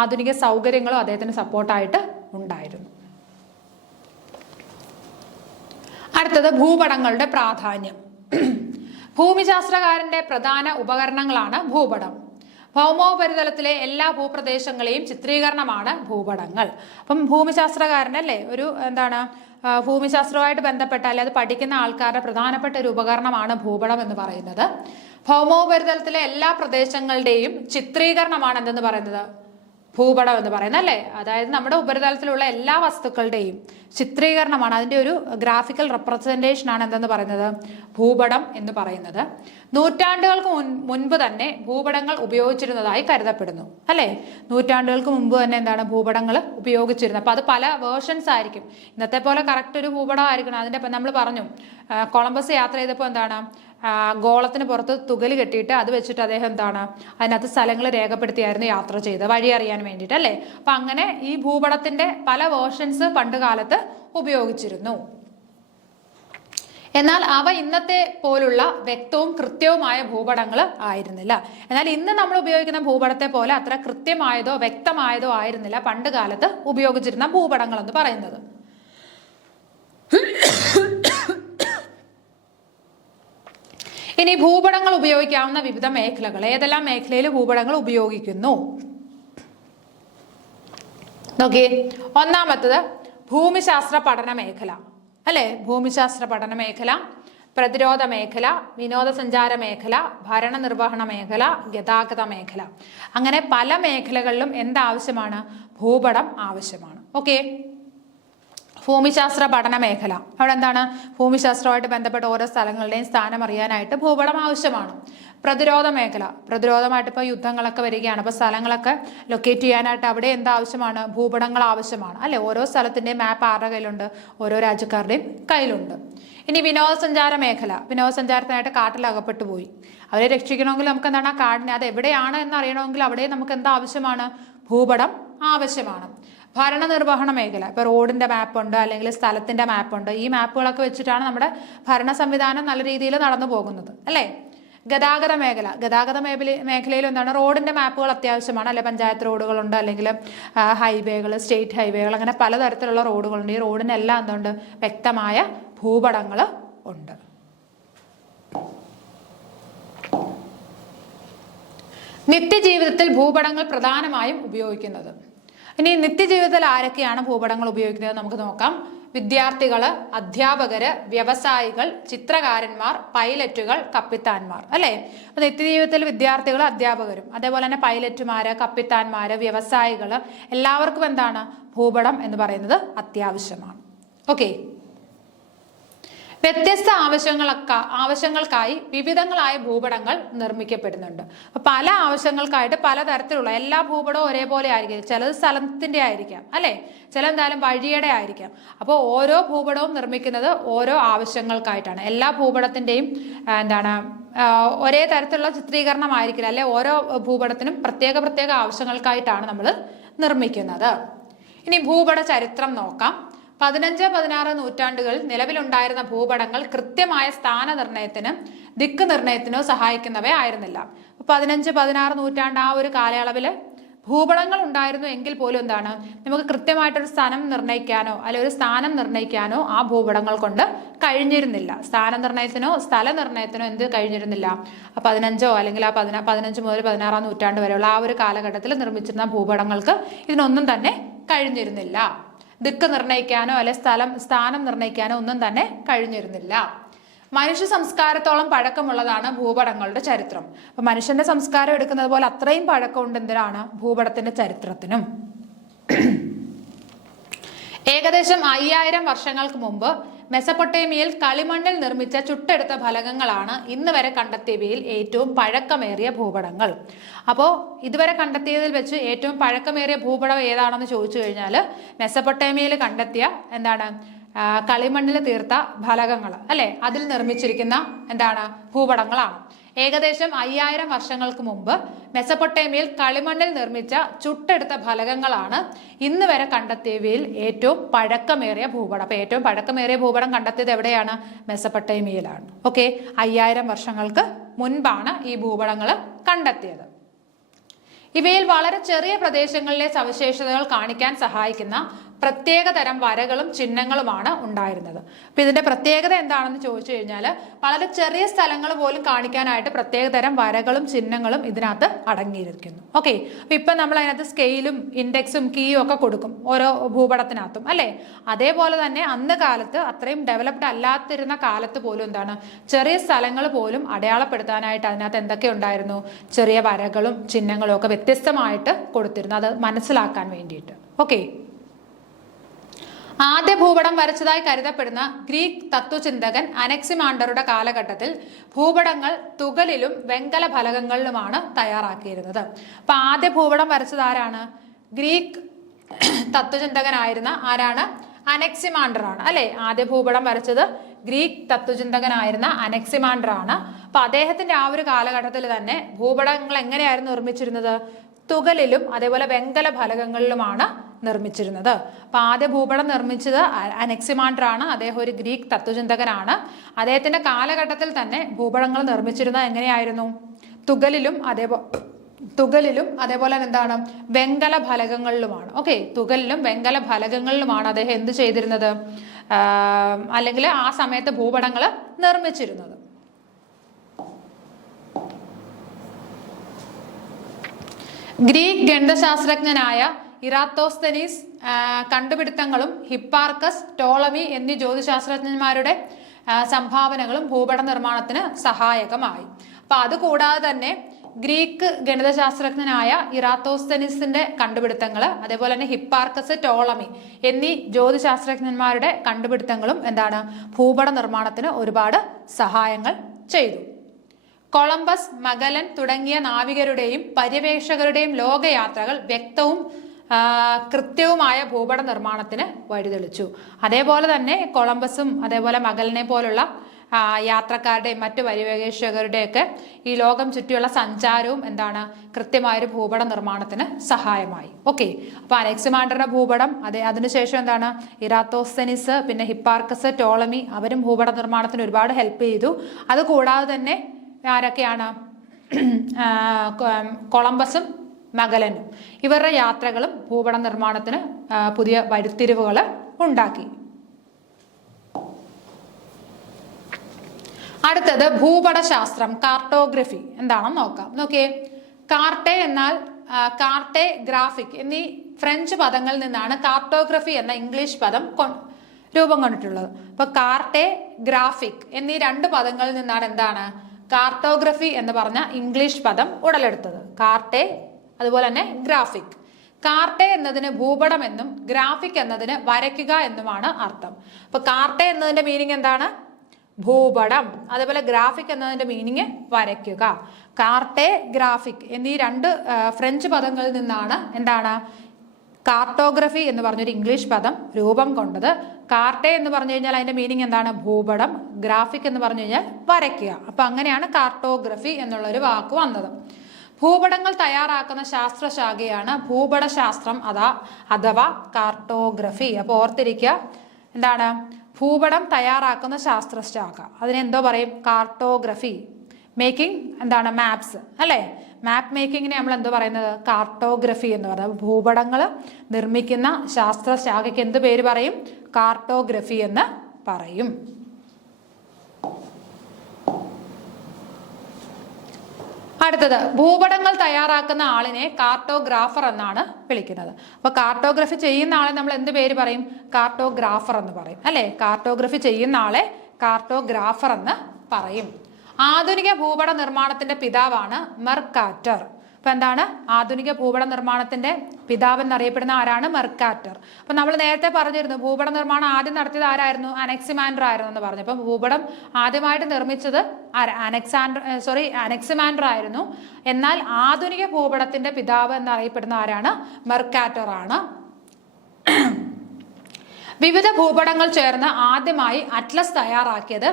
ആധുനിക സൗകര്യങ്ങളും അദ്ദേഹത്തിന് സപ്പോർട്ടായിട്ട് ഉണ്ടായിരുന്നു. അടുത്തത് ഭൂപടങ്ങളുടെ പ്രാധാന്യം. ഭൂമിശാസ്ത്രകാരന്റെ പ്രധാന ഉപകരണങ്ങളാണ് ഭൂപടം. ഭൗമോപരിതലത്തിലെ എല്ലാ ഭൂപ്രദേശങ്ങളെയും ചിത്രീകരണമാണ് ഭൂപടങ്ങൾ. അപ്പം ഭൂമിശാസ്ത്രകാരനല്ലേ ഒരു ഭൂമിശാസ്ത്രവുമായിട്ട് ബന്ധപ്പെട്ട അല്ലെ അത് പഠിക്കുന്ന ആൾക്കാരുടെ പ്രധാനപ്പെട്ട ഒരു ഉപകരണമാണ് ഭൂപടം എന്ന് പറയുന്നത്. ഭൗമോപരിതലത്തിലെ എല്ലാ പ്രദേശങ്ങളുടെയും ചിത്രീകരണമാണ് എന്തെന്ന് പറയുന്നത്? ഭൂപടം എന്ന് പറയുന്നത്, അല്ലേ? അതായത് നമ്മുടെ ഉപരിതലത്തിലുള്ള എല്ലാ വസ്തുക്കളുടെയും ചിത്രീകരണമാണ്, അതിൻ്റെ ഒരു ഗ്രാഫിക്കൽ റെപ്രസെൻറ്റേഷൻ ആണ് എന്തെന്ന് പറയുന്നത്? ഭൂപടം എന്ന് പറയുന്നത്. നൂറ്റാണ്ടുകൾക്ക് മുൻപ് തന്നെ ഭൂപടങ്ങൾ ഉപയോഗിച്ചിരുന്നതായി കരുതപ്പെടുന്നു, അല്ലേ? നൂറ്റാണ്ടുകൾക്ക് മുമ്പ് തന്നെ ഭൂപടങ്ങൾ ഉപയോഗിച്ചിരുന്നത്. അപ്പൊ അത് പല വേർഷൻസ് ആയിരിക്കും. ഇന്നത്തെ പോലെ കറക്റ്റ് ഒരു ഭൂപടം ആയിരിക്കണം. അതിൻ്റെ നമ്മൾ പറഞ്ഞു കൊളംബസ് യാത്ര ചെയ്തപ്പോൾ ഗോളത്തിന് പുറത്ത് തുകൽ കെട്ടിയിട്ട് അത് വെച്ചിട്ട് അദ്ദേഹം എന്താണ് അതിനകത്ത് സ്ഥലങ്ങൾ രേഖപ്പെടുത്തിയായിരുന്നു യാത്ര ചെയ്തത്, വഴി അറിയാൻ വേണ്ടിയിട്ട് അല്ലേ. അപ്പൊ അങ്ങനെ ഈ ഭൂപടത്തിന്റെ പല വേർഷൻസ് പണ്ട് കാലത്ത് ഉപയോഗിച്ചിരുന്നു. എന്നാൽ അവ ഇന്നത്തെ പോലുള്ള വ്യക്തവും കൃത്യവുമായ ഭൂപടങ്ങൾ ആയിരുന്നില്ല. എന്നാൽ ഇന്ന് നമ്മൾ ഉപയോഗിക്കുന്ന ഭൂപടത്തെ പോലെ അത്ര കൃത്യമായതോ വ്യക്തമായതോ ആയിരുന്നില്ല പണ്ട് കാലത്ത് ഉപയോഗിച്ചിരുന്ന ഭൂപടങ്ങൾ എന്ന് പറയുന്നത്. ഇനി ഭൂപടങ്ങൾ ഉപയോഗിക്കാവുന്ന വിവിധ മേഖലകൾ, ഏതെല്ലാം മേഖലയിൽ ഭൂപടങ്ങൾ ഉപയോഗിക്കുന്നു നോക്കി. ഒന്നാമത്തത് ഭൂമിശാസ്ത്ര പഠന മേഖല അല്ലെ. ഭൂമിശാസ്ത്ര പഠന മേഖല, പ്രതിരോധ മേഖല, വിനോദസഞ്ചാര മേഖല, ഭരണനിർവഹണ മേഖല, ഗതാഗത മേഖല. അങ്ങനെ പല മേഖലകളിലും എന്താവശ്യമാണ്? ഭൂപടം ആവശ്യമാണ്. ഓക്കെ. ഭൂമിശാസ്ത്ര പഠന മേഖല, അവിടെ എന്താണ്? ഭൂമിശാസ്ത്രവുമായിട്ട് ബന്ധപ്പെട്ട ഓരോ സ്ഥലങ്ങളുടെയും സ്ഥാനം അറിയാനായിട്ട് ഭൂപടം ആവശ്യമാണ്. പ്രതിരോധ മേഖല, പ്രതിരോധമായിട്ട് ഇപ്പോൾ യുദ്ധങ്ങളൊക്കെ വരികയാണ്, അപ്പോൾ സ്ഥലങ്ങളൊക്കെ ലൊക്കേറ്റ് ചെയ്യാനായിട്ട് അവിടെ എന്താവശ്യമാണ്? ഭൂപടങ്ങൾ ആവശ്യമാണ് അല്ലെ. ഓരോ സ്ഥലത്തിൻ്റെയും മാപ്പ് ആരുടെ കയ്യിലുണ്ട്? ഓരോ രാജ്യക്കാരുടെയും കയ്യിലുണ്ട്. ഇനി വിനോദസഞ്ചാര മേഖല, വിനോദസഞ്ചാരത്തിനായിട്ട് കാട്ടിൽ അകപ്പെട്ടു പോയി, അവരെ രക്ഷിക്കണമെങ്കിൽ നമുക്ക് എന്താണ്? ആ കാടിനെ അത് എവിടെയാണ് എന്ന് അറിയണമെങ്കിൽ അവിടെ നമുക്ക് എന്താ ആവശ്യമാണ്? ഭൂപടം ആവശ്യമാണ്. ഭരണനിർവഹണ മേഖല, ഇപ്പോൾ റോഡിന്റെ മാപ്പുണ്ട് അല്ലെങ്കിൽ സ്ഥലത്തിന്റെ മാപ്പുണ്ട്, ഈ മാപ്പുകളൊക്കെ വെച്ചിട്ടാണ് നമ്മുടെ ഭരണ സംവിധാനം നല്ല രീതിയിൽ നടന്നു പോകുന്നത് അല്ലേ. ഗതാഗത മേഖല, ഗതാഗത മേഖലയിൽ എന്താണ്? റോഡിന്റെ മാപ്പുകൾ അത്യാവശ്യമാണ് അല്ലെ. പഞ്ചായത്ത് റോഡുകളുണ്ട്, അല്ലെങ്കിൽ ഹൈവേകൾ, സ്റ്റേറ്റ് ഹൈവേകൾ, അങ്ങനെ പലതരത്തിലുള്ള റോഡുകളുണ്ട്. ഈ റോഡിനെല്ലാം എന്തുണ്ട്? വ്യക്തമായ ഭൂപടങ്ങൾ ഉണ്ട്. നിത്യജീവിതത്തിൽ ഭൂപടങ്ങൾ പ്രധാനമായും ഉപയോഗിക്കുന്നത്. ഇനി നിത്യജീവിതത്തിൽ ആരൊക്കെയാണ് ഭൂപടങ്ങൾ ഉപയോഗിക്കുന്നത് നമുക്ക് നോക്കാം. വിദ്യാർത്ഥികള്, അധ്യാപകര്, വ്യവസായികൾ, ചിത്രകാരന്മാർ, പൈലറ്റുകൾ, കപ്പിത്താന്മാർ അല്ലെ. അപ്പൊ നിത്യജീവിതത്തിൽ വിദ്യാർത്ഥികളും അധ്യാപകരും അതേപോലെ തന്നെ പൈലറ്റുമാര്, കപ്പിത്താന്മാര്, വ്യവസായികള് എല്ലാവർക്കും എന്താണ്? ഭൂപടം എന്ന് പറയുന്നത് അത്യാവശ്യമാണ്. ഓക്കെ. വ്യത്യസ്ത ആവശ്യങ്ങൾക്കായി വിവിധങ്ങളായ ഭൂപടങ്ങൾ നിർമ്മിക്കപ്പെടുന്നുണ്ട്. അപ്പൊ പല ആവശ്യങ്ങൾക്കായിട്ട് പലതരത്തിലുള്ള എല്ലാ ഭൂപടവും ഒരേപോലെ ആയിരിക്കും. ചിലത് സ്ഥലത്തിന്റെ ആയിരിക്കാം അല്ലെ, ചില എന്തായാലും വഴിയുടെ ആയിരിക്കാം. അപ്പോൾ ഓരോ ഭൂപടവും നിർമ്മിക്കുന്നത് ഓരോ ആവശ്യങ്ങൾക്കായിട്ടാണ്. എല്ലാ ഭൂപടത്തിന്റെയും എന്താണ് ഒരേ തരത്തിലുള്ള ചിത്രീകരണമായിരിക്കില്ല അല്ലെ. ഓരോ ഭൂപടത്തിനും പ്രത്യേക ആവശ്യങ്ങൾക്കായിട്ടാണ് നമ്മൾ നിർമ്മിക്കുന്നത്. ഇനി ഭൂപട ചരിത്രം നോക്കാം. 15-16 നൂറ്റാണ്ടുകളിൽ നിലവിലുണ്ടായിരുന്ന ഭൂപടങ്ങൾ കൃത്യമായ സ്ഥാനനിർണയത്തിനും ദിക്ക് നിർണയത്തിനോ സഹായിക്കുന്നവയായിരുന്നില്ല. 15-16 നൂറ്റാണ്ട് ആ ഒരു കാലയളവില് ഭൂപടങ്ങൾ ഉണ്ടായിരുന്നു എങ്കിൽ പോലും എന്താണ്? നമുക്ക് കൃത്യമായിട്ടൊരു സ്ഥാനം നിർണ്ണയിക്കാനോ അല്ലെങ്കിൽ ഒരു സ്ഥാനം നിർണ്ണയിക്കാനോ ആ ഭൂപടങ്ങൾ കൊണ്ട് കഴിഞ്ഞിരുന്നില്ല. സ്ഥാനനിർണയത്തിനോ സ്ഥല നിർണയത്തിനോ എന്ത് കഴിഞ്ഞിരുന്നില്ല? 15 അല്ലെങ്കിൽ 15 മുതൽ 16 നൂറ്റാണ്ട് വരെയുള്ള ആ ഒരു കാലഘട്ടത്തിൽ നിർമ്മിച്ചിരുന്ന ഭൂപടങ്ങൾക്ക് ഇതിനൊന്നും തന്നെ കഴിഞ്ഞിരുന്നില്ല. ദിക്ക് നിർണ്ണയിക്കാനോ അല്ലെ സ്ഥാനം നിർണ്ണയിക്കാനോ ഒന്നും തന്നെ കഴിഞ്ഞിരുന്നില്ല. മനുഷ്യ സംസ്കാരത്തോളം പഴക്കമുള്ളതാണ് ഭൂപടങ്ങളുടെ ചരിത്രം. അപ്പൊ മനുഷ്യന്റെ സംസ്കാരം എടുക്കുന്നത് പോലെ അത്രയും പഴക്കമുണ്ട് എന്തിനാണ്? ഭൂപടത്തിന്റെ ചരിത്രത്തിനും. ഏകദേശം 5000 വർഷങ്ങൾക്ക് മുമ്പ് മെസപ്പൊട്ടേമിയയിൽ കളിമണ്ണിൽ നിർമ്മിച്ച ചുട്ടെടുത്ത ഫലകങ്ങളാണ് ഇന്ന് വരെ കണ്ടെത്തിയവയിൽ ഏറ്റവും പഴക്കമേറിയ ഭൂപടങ്ങൾ. അപ്പോൾ ഇതുവരെ കണ്ടെത്തിയതിൽ വെച്ച് ഏറ്റവും പഴക്കമേറിയ ഭൂപടം ഏതാണെന്ന് ചോദിച്ചു കഴിഞ്ഞാൽ മെസപ്പൊട്ടേമിയയിൽ കണ്ടെത്തിയ എന്താണ്? കളിമണ്ണിൽ തീർത്ത ഫലകങ്ങൾ അല്ലെ, അതിൽ നിർമ്മിച്ചിരിക്കുന്ന എന്താണ്? ഭൂപടങ്ങളാണ്. ഏകദേശം 5000 വർഷങ്ങൾക്ക് മുമ്പ് മെസപ്പൊട്ടേമിയയിൽ കളിമണ്ണിൽ നിർമ്മിച്ച ചുട്ടെടുത്ത ഫലകങ്ങളാണ് ഇന്ന് വരെ കണ്ടെത്തിയവയിൽ ഏറ്റവും പഴക്കമേറിയ ഭൂപടം. അപ്പൊ ഏറ്റവും പഴക്കമേറിയ ഭൂപടം കണ്ടെത്തിയത് എവിടെയാണ്? മെസപ്പൊട്ടേമിയയിലാണ്. ഓക്കെ. 5000 വർഷങ്ങൾക്ക് മുൻപാണ് ഈ ഭൂപടങ്ങൾ കണ്ടെത്തിയത്. ഇവയിൽ വളരെ ചെറിയ പ്രദേശങ്ങളിലെ സവിശേഷതകൾ കാണിക്കാൻ സഹായിക്കുന്ന പ്രത്യേക തരം വരകളും ചിഹ്നങ്ങളുമാണ് ഉണ്ടായിരുന്നത്. അപ്പൊ ഇതിന്റെ പ്രത്യേകത എന്താണെന്ന് ചോദിച്ചു കഴിഞ്ഞാൽ വളരെ ചെറിയ സ്ഥലങ്ങൾ പോലും കാണിക്കാനായിട്ട് പ്രത്യേക തരം വരകളും ചിഹ്നങ്ങളും ഇതിനകത്ത് അടങ്ങിയിരിക്കുന്നു. ഓക്കെ. അപ്പൊ ഇപ്പൊ നമ്മൾ അതിനകത്ത് സ്കെയിലും ഇൻഡെക്സും കീയും ഒക്കെ കൊടുക്കും ഓരോ ഭൂപടത്തിനകത്തും അല്ലെ. അതേപോലെ തന്നെ അന്ന് കാലത്ത് അത്രയും ഡെവലപ്ഡ് അല്ലാത്തിരുന്ന കാലത്ത് പോലും എന്താണ്? ചെറിയ സ്ഥലങ്ങൾ പോലും അടയാളപ്പെടുത്താനായിട്ട് അതിനകത്ത് എന്തൊക്കെ ഉണ്ടായിരുന്നു? ചെറിയ വരകളും ചിഹ്നങ്ങളും ഒക്കെ വ്യത്യസ്തമായിട്ട് കൊടുത്തിരുന്നു, അത് മനസ്സിലാക്കാൻ വേണ്ടിയിട്ട്. ഓക്കെ. ആദ്യ ഭൂപടം വരച്ചതായി കരുതപ്പെടുന്ന ഗ്രീക്ക് തത്വചിന്തകൻ അനക്സിമാണ്ടറുടെ കാലഘട്ടത്തിൽ ഭൂപടങ്ങൾ തുകലിലും വെങ്കല ഫലകങ്ങളിലുമാണ് തയ്യാറാക്കിയിരുന്നത്. അപ്പൊ ആദ്യ ഭൂപടം വരച്ചത് ആരാണ്? ഗ്രീക്ക് തത്വചിന്തകനായിരുന്ന ആരാണ്? അനക്സിമാൻഡർ ആണ് അല്ലെ. ആദ്യ ഭൂപടം വരച്ചത് ഗ്രീക്ക് തത്വചിന്തകനായിരുന്ന അനക്സിമാൻഡർ ആണ്. അപ്പൊ അദ്ദേഹത്തിന്റെ ആ ഒരു കാലഘട്ടത്തിൽ തന്നെ ഭൂപടങ്ങൾ എങ്ങനെയായിരുന്നു നിർമ്മിച്ചിരുന്നത്? തുകലിലും അതേപോലെ വെങ്കല ഫലകങ്ങളിലുമാണ് നിർമ്മിച്ചിരുന്നത്. അപ്പൊ ആദ്യ ഭൂപടം നിർമ്മിച്ചത് അനക്സിമാൻഡർ ആണ്. അദ്ദേഹം ഒരു ഗ്രീക്ക് തത്വചിന്തകനാണ്. അദ്ദേഹത്തിന്റെ കാലഘട്ടത്തിൽ തന്നെ ഭൂപടങ്ങൾ നിർമ്മിച്ചിരുന്നത് എങ്ങനെയായിരുന്നു? തുകലിലും അതേപോലെ എന്താണ്, വെങ്കല ഫലകങ്ങളിലുമാണ്. ഓക്കെ, തുകലിലും വെങ്കല ഫലകങ്ങളിലുമാണ് അദ്ദേഹം എന്ത് ചെയ്തിരുന്നത്, അല്ലെങ്കിൽ ആ സമയത്ത് ഭൂപടങ്ങൾ നിർമ്മിച്ചിരുന്നത്. ഗ്രീക്ക് ഗണിതശാസ്ത്രജ്ഞനായ ഇറാത്തോസ്തനീസ് കണ്ടുപിടുത്തങ്ങളും ഹിപ്പാർക്കസ്, ടോളമി എന്നീ ജ്യോതിശാസ്ത്രജ്ഞന്മാരുടെ സംഭാവനകളും ഭൂപട നിർമ്മാണത്തിന് സഹായകമായി. അപ്പൊ അതുകൂടാതെ തന്നെ ഗ്രീക്ക് ഗണിതശാസ്ത്രജ്ഞനായ ഇറാത്തോസ്തനീസിന്റെ കണ്ടുപിടുത്തങ്ങൾ, അതേപോലെ തന്നെ ഹിപ്പാർക്കസ്, ടോളമി എന്നീ ജ്യോതിശാസ്ത്രജ്ഞന്മാരുടെ കണ്ടുപിടുത്തങ്ങളും എന്താണ്, ഭൂപട നിർമ്മാണത്തിന് ഒരുപാട് സഹായങ്ങൾ ചെയ്തു. കൊളംബസ്, മഗലൻ തുടങ്ങിയ നാവികരുടെയും പര്യവേക്ഷകരുടെയും ലോകയാത്രകൾ വ്യക്തവും കൃത്യവുമായ ഭൂപട നിർമ്മാണത്തിന് വഴിതെളിച്ചു. അതേപോലെ തന്നെ കൊളംബസും അതേപോലെ മഗലിനെ പോലുള്ള യാത്രക്കാരുടെയും മറ്റു പര്യവേക്ഷകരുടെയൊക്കെ ഈ ലോകം ചുറ്റിയുള്ള സഞ്ചാരവും എന്താണ്, കൃത്യമായൊരു ഭൂപട നിർമ്മാണത്തിന് സഹായമായി. ഓക്കെ, അപ്പൊ അലക്സിമാൻഡറുടെ ഭൂപടം, അതിനുശേഷം എന്താണ്, ഇറാത്തോസ്തനീസ്, പിന്നെ ഹിപ്പാർക്കസ്, ടോളമി അവരും ഭൂപട നിർമ്മാണത്തിന് ഒരുപാട് ഹെൽപ്പ് ചെയ്തു. അതുകൂടാതെ തന്നെ ആരൊക്കെയാണ്, കൊളംബസും മഗലനും ഇവരുടെ യാത്രകളും ഭൂപട നിർമ്മാണത്തിന് പുതിയ വഴിത്തിരിവുകൾ ഉണ്ടാക്കി. അടുത്തത് ഭൂപടശാസ്ത്രം, കാർട്ടോഗ്രഫി എന്താണെന്ന് നോക്കാം. നോക്കിയേ, കാർട്ടെ എന്നാൽ കാർട്ടെ, ഗ്രാഫിക് എന്നീ ഫ്രഞ്ച് പദങ്ങളിൽ നിന്നാണ് കാർട്ടോഗ്രഫി എന്ന ഇംഗ്ലീഷ് പദം രൂപം കൊണ്ടിട്ടുള്ളത്. അപ്പൊ കാർട്ടെ, ഗ്രാഫിക് എന്നീ രണ്ട് പദങ്ങളിൽ നിന്നാണ് എന്താണ്, കാർട്ടോഗ്രഫി എന്ന് പറഞ്ഞ ഇംഗ്ലീഷ് പദം ഉടലെടുത്തത്. കാർട്ടെ അതുപോലെ തന്നെ ഗ്രാഫിക്. കാർട്ടെ എന്നതിന് ഭൂപടം എന്നും ഗ്രാഫിക് എന്നതിന് വരയ്ക്കുക എന്നുമാണ് അർത്ഥം. അപ്പൊ കാർട്ടെ എന്നതിന്റെ മീനിങ് എന്താണ്, ഭൂപടം. അതേപോലെ ഗ്രാഫിക് എന്നതിന്റെ മീനിങ് വരയ്ക്കുക. കാർട്ടെ, ഗ്രാഫിക് എന്നീ രണ്ട് ഫ്രഞ്ച് പദങ്ങളിൽ നിന്നാണ് എന്താണ്, കാർട്ടോഗ്രഫി എന്ന് പറഞ്ഞൊരു ഇംഗ്ലീഷ് പദം രൂപം കൊണ്ടത്. കാർട്ടെ എന്ന് പറഞ്ഞു കഴിഞ്ഞാൽ അതിന്റെ മീനിങ് എന്താണ്, ഭൂപടം. ഗ്രാഫിക് എന്ന് പറഞ്ഞു കഴിഞ്ഞാൽ വരയ്ക്കുക. അപ്പൊ അങ്ങനെയാണ് കാർട്ടോഗ്രഫി എന്നുള്ളൊരു വാക്ക് വന്നത്. ഭൂപടങ്ങൾ തയ്യാറാക്കുന്ന ശാസ്ത്രശാഖയാണ് ഭൂപടശാസ്ത്രം അഥവാ കാർട്ടോഗ്രഫി. അപ്പൊ ഓർത്തിരിക്കുക, എന്താണ്, ഭൂപടം തയ്യാറാക്കുന്ന ശാസ്ത്രശാഖ, അതിനെന്തോ പറയും, കാർട്ടോഗ്രഫി. മേക്കിംഗ് എന്താണ്, മാപ്സ് അല്ലെ. മാപ്പ് മേക്കിങ്ങിനെ നമ്മൾ എന്തോ പറയുന്നത്, കാർട്ടോഗ്രഫി എന്ന് പറയുന്നത്. ഭൂപടങ്ങൾ നിർമ്മിക്കുന്ന ശാസ്ത്രശാഖയ്ക്ക് എന്ത് പേര് പറയും, കാർട്ടോഗ്രഫി എന്ന് പറയും. അടുത്തത്, ഭൂപടങ്ങൾ തയ്യാറാക്കുന്ന ആളിനെ കാർട്ടോഗ്രാഫർ എന്നാണ് വിളിക്കുന്നത്. അപ്പൊ കാർട്ടോഗ്രഫി ചെയ്യുന്ന ആളെ നമ്മൾ എന്ത് പേര് പറയും, കാർട്ടോഗ്രാഫർ എന്ന് പറയും അല്ലെ. കാർട്ടോഗ്രഫി ചെയ്യുന്ന ആളെ കാർട്ടോഗ്രാഫർ എന്ന് പറയും. ആധുനിക ഭൂപട നിർമ്മാണത്തിന്റെ പിതാവാണ് മെർക്കാറ്റർ. അപ്പൊ എന്താണ്, ആധുനിക ഭൂപട നിർമ്മാണത്തിന്റെ പിതാവ് എന്നറിയപ്പെടുന്ന ആരാണ്, മെർക്കാറ്റർ. അപ്പൊ നമ്മൾ നേരത്തെ പറഞ്ഞിരുന്നു ഭൂപട നിർമ്മാണം ആദ്യം നടത്തിയത് ആരായിരുന്നു, അനക്സിമാൻഡർ ആയിരുന്നു എന്ന് പറഞ്ഞു. അപ്പൊ ഭൂപടം ആദ്യമായിട്ട് നിർമ്മിച്ചത് അനക്സിമാൻഡർ ആയിരുന്നു. എന്നാൽ ആധുനിക ഭൂപടത്തിന്റെ പിതാവ് എന്നറിയപ്പെടുന്ന ആരാണ്, മെർക്കാറ്റർ ആണ്. വിവിധ ഭൂപടങ്ങൾ ചേർന്ന് ആദ്യമായി അറ്റ്ലസ് തയ്യാറാക്കിയത്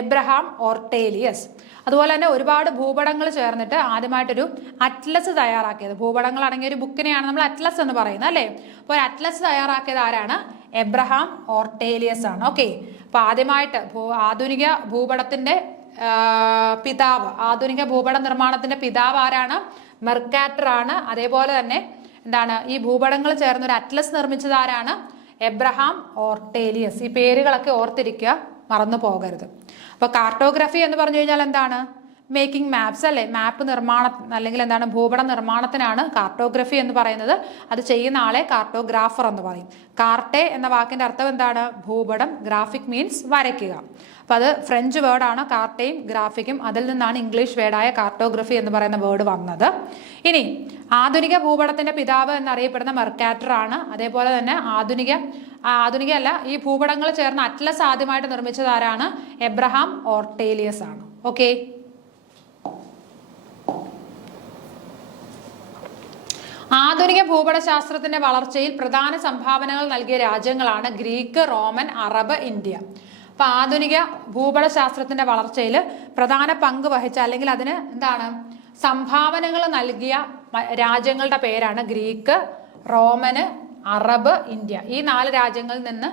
എബ്രഹാം ഓർട്ടേലിയസ്. അതുപോലെ തന്നെ ഒരുപാട് ഭൂപടങ്ങൾ ചേർന്നിട്ട് ആദ്യമായിട്ടൊരു അറ്റ്ലസ് തയ്യാറാക്കിയത്, ഭൂപടങ്ങൾ അടങ്ങിയ ഒരു ബുക്കിനെയാണ് നമ്മൾ അറ്റ്ലസ് എന്ന് പറയുന്നത് അല്ലേ. അപ്പോൾ അറ്റ്ലസ് തയ്യാറാക്കിയത് ആരാണ്, എബ്രഹാം ഓർട്ടേലിയസ് ആണ്. ഓക്കെ, അപ്പൊ ആദ്യമായിട്ട് ആധുനിക ഭൂപടത്തിന്റെ പിതാവ്, ആധുനിക ഭൂപട നിർമ്മാണത്തിന്റെ പിതാവ് ആരാണ്, മെർക്കാറ്റർ ആണ്. അതേപോലെ തന്നെ എന്താണ്, ഈ ഭൂപടങ്ങൾ ചേർന്ന് ഒരു അറ്റ്ലസ് നിർമ്മിച്ചത് ആരാണ്, എബ്രഹാം ഓർട്ടേലിയസ്. ഈ പേരുകളൊക്കെ ഓർത്തിരിക്കുക, മറന്നു പോകരുത്. അപ്പൊ കാർട്ടോഗ്രഫി എന്ന് പറഞ്ഞു കഴിഞ്ഞാൽ എന്താണ്, മേക്കിംഗ് മാപ്സ് അല്ലെ. മാപ്പ് നിർമ്മാണം അല്ലെങ്കിൽ എന്താണ്, ഭൂപട നിർമ്മാണത്തിനാണ് കാർട്ടോഗ്രഫി എന്ന് പറയുന്നത്. അത് ചെയ്യുന്ന ആളെ കാർട്ടോഗ്രാഫർ എന്ന് പറയും. കാർട്ടെ എന്ന വാക്കിന്റെ അർത്ഥം എന്താണ്, ഭൂപടം. ഗ്രാഫിക് മീൻസ് വരയ്ക്കുക. അപ്പൊ അത് ഫ്രഞ്ച് വേർഡാണ് കാർട്ടയും ഗ്രാഫിക്കും. അതിൽ നിന്നാണ് ഇംഗ്ലീഷ് വേർഡായ കാർട്ടോഗ്രഫി എന്ന് പറയുന്ന വേർഡ് വന്നത്. ഇനി ആധുനിക ഭൂപടത്തിന്റെ പിതാവ് എന്നറിയപ്പെടുന്ന മെർക്കാറ്റർ ആണ്. അതേപോലെ തന്നെ ആധുനിക ഈ ഭൂപടങ്ങൾ ചേർന്ന അറ്റ്ലസ് ആദ്യമായിട്ട് നിർമ്മിച്ചത് ആരാണ്, എബ്രഹാം ഓർട്ടേലിയസ് ആണ്. ഓക്കെ, ആധുനിക ഭൂപടശാസ്ത്രത്തിന്റെ വളർച്ചയിൽ പ്രധാന സംഭാവനകൾ നൽകിയ രാജ്യങ്ങളാണ് ഗ്രീക്ക്, റോമൻ, അറബ്, ഇന്ത്യ. അപ്പൊ ആധുനിക ഭൂപടശാസ്ത്രത്തിന്റെ വളർച്ചയിൽ പ്രധാന പങ്ക് വഹിച്ച അല്ലെങ്കിൽ അതിന് എന്താണ് സംഭാവനകൾ നൽകിയ രാജ്യങ്ങളുടെ പേരാണ് ഗ്രീക്ക്, റോമന്, അറബ്, ഇന്ത്യ. ഈ 4 രാജ്യങ്ങളിൽ നിന്ന്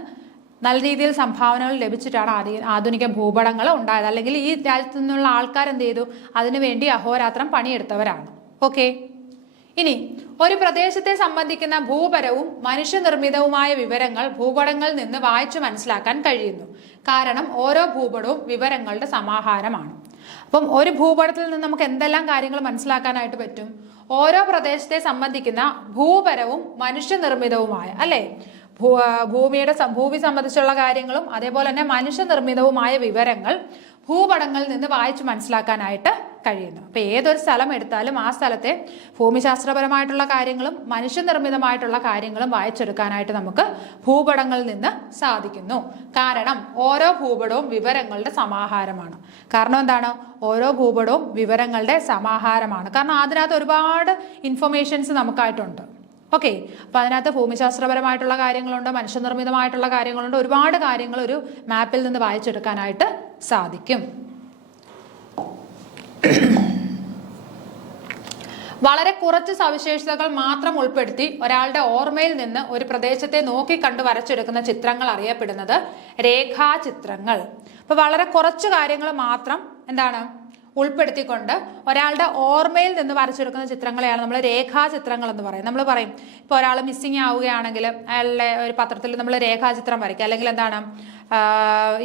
നല്ല രീതിയിൽ സംഭാവനകൾ ലഭിച്ചിട്ടാണ് ആധുനിക ഭൂപടങ്ങൾ ഉണ്ടായത്. അല്ലെങ്കിൽ ഈ രാജ്യത്തു നിന്നുള്ള ആൾക്കാർ എന്ത് ചെയ്തു, അതിനുവേണ്ടി അഹോരാത്രം പണിയെടുത്തവരാണ്. ഓക്കെ, ഇനി ഒരു പ്രദേശത്തെ സംബന്ധിക്കുന്ന ഭൂപരവും മനുഷ്യനിർമ്മിതവുമായ വിവരങ്ങൾ ഭൂപടങ്ങളിൽ നിന്ന് വായിച്ചു മനസ്സിലാക്കാൻ കഴിയുന്നു. കാരണം ഓരോ ഭൂപടവും വിവരങ്ങളുടെ സമാഹാരമാണ്. അപ്പം ഒരു ഭൂപടത്തിൽ നിന്ന് നമുക്ക് എന്തെല്ലാം കാര്യങ്ങൾ മനസ്സിലാക്കാനായിട്ട് പറ്റും? ഓരോ പ്രദേശത്തെ സംബന്ധിക്കുന്ന ഭൂപരവും മനുഷ്യനിർമ്മിതവുമായ അല്ലെ ഭൂമി സംബന്ധിച്ചുള്ള കാര്യങ്ങളും അതേപോലെ തന്നെ മനുഷ്യനിർമ്മിതവുമായ വിവരങ്ങൾ ഭൂപടങ്ങളിൽ നിന്ന് വായിച്ചു മനസ്സിലാക്കാനായിട്ട് കഴിയുന്നു. അപ്പൊ ഏതൊരു സ്ഥലം എടുത്താലും ആ സ്ഥലത്തെ ഭൂമിശാസ്ത്രപരമായിട്ടുള്ള കാര്യങ്ങളും മനുഷ്യനിർമ്മിതമായിട്ടുള്ള കാര്യങ്ങളും വായിച്ചെടുക്കാനായിട്ട് നമുക്ക് ഭൂപടങ്ങളിൽ നിന്ന് സാധിക്കുന്നു. കാരണം ഓരോ ഭൂപടവും വിവരങ്ങളുടെ സമാഹാരമാണ്. കാരണം എന്താണ്? ഓരോ ഭൂപടവും വിവരങ്ങളുടെ സമാഹാരമാണ്. കാരണം അതിനകത്ത് ഒരുപാട് ഇൻഫർമേഷൻസ് നമുക്കായിട്ടുണ്ട്. ഓക്കെ, അപ്പൊ അതിനകത്ത് ഭൂമിശാസ്ത്രപരമായിട്ടുള്ള കാര്യങ്ങളുണ്ട്, മനുഷ്യനിർമ്മിതമായിട്ടുള്ള കാര്യങ്ങളുണ്ട്, ഒരുപാട് കാര്യങ്ങൾ ഒരു മാപ്പിൽ നിന്ന് വായിച്ചെടുക്കാനായിട്ട് സാധിക്കും. വളരെ കുറച്ച് സവിശേഷതകൾ മാത്രം ഉൾപ്പെടുത്തി ഒരാളുടെ ഓർമ്മയിൽ നിന്ന് ഒരു പ്രദേശത്തെ നോക്കി കണ്ടു വരച്ചെടുക്കുന്ന ചിത്രങ്ങൾ അറിയപ്പെടുന്നത് രേഖാചിത്രങ്ങൾ. അപ്പൊ വളരെ കുറച്ച് കാര്യങ്ങൾ മാത്രം എന്താണ് ഉൾപ്പെടുത്തിക്കൊണ്ട് ഒരാളുടെ ഓർമ്മയിൽ നിന്ന് വരച്ചെടുക്കുന്ന ചിത്രങ്ങളെയാണ് നമ്മൾ രേഖാചിത്രങ്ങൾ എന്ന് പറയും. നമ്മൾ പറയും ഇപ്പോൾ ഒരാൾ മിസ്സിങ് ആവുകയാണെങ്കിൽ അയാളുടെ ഒരു പത്രത്തിൽ നമ്മൾ രേഖാചിത്രം വരയ്ക്കുക. അല്ലെങ്കിൽ എന്താണ്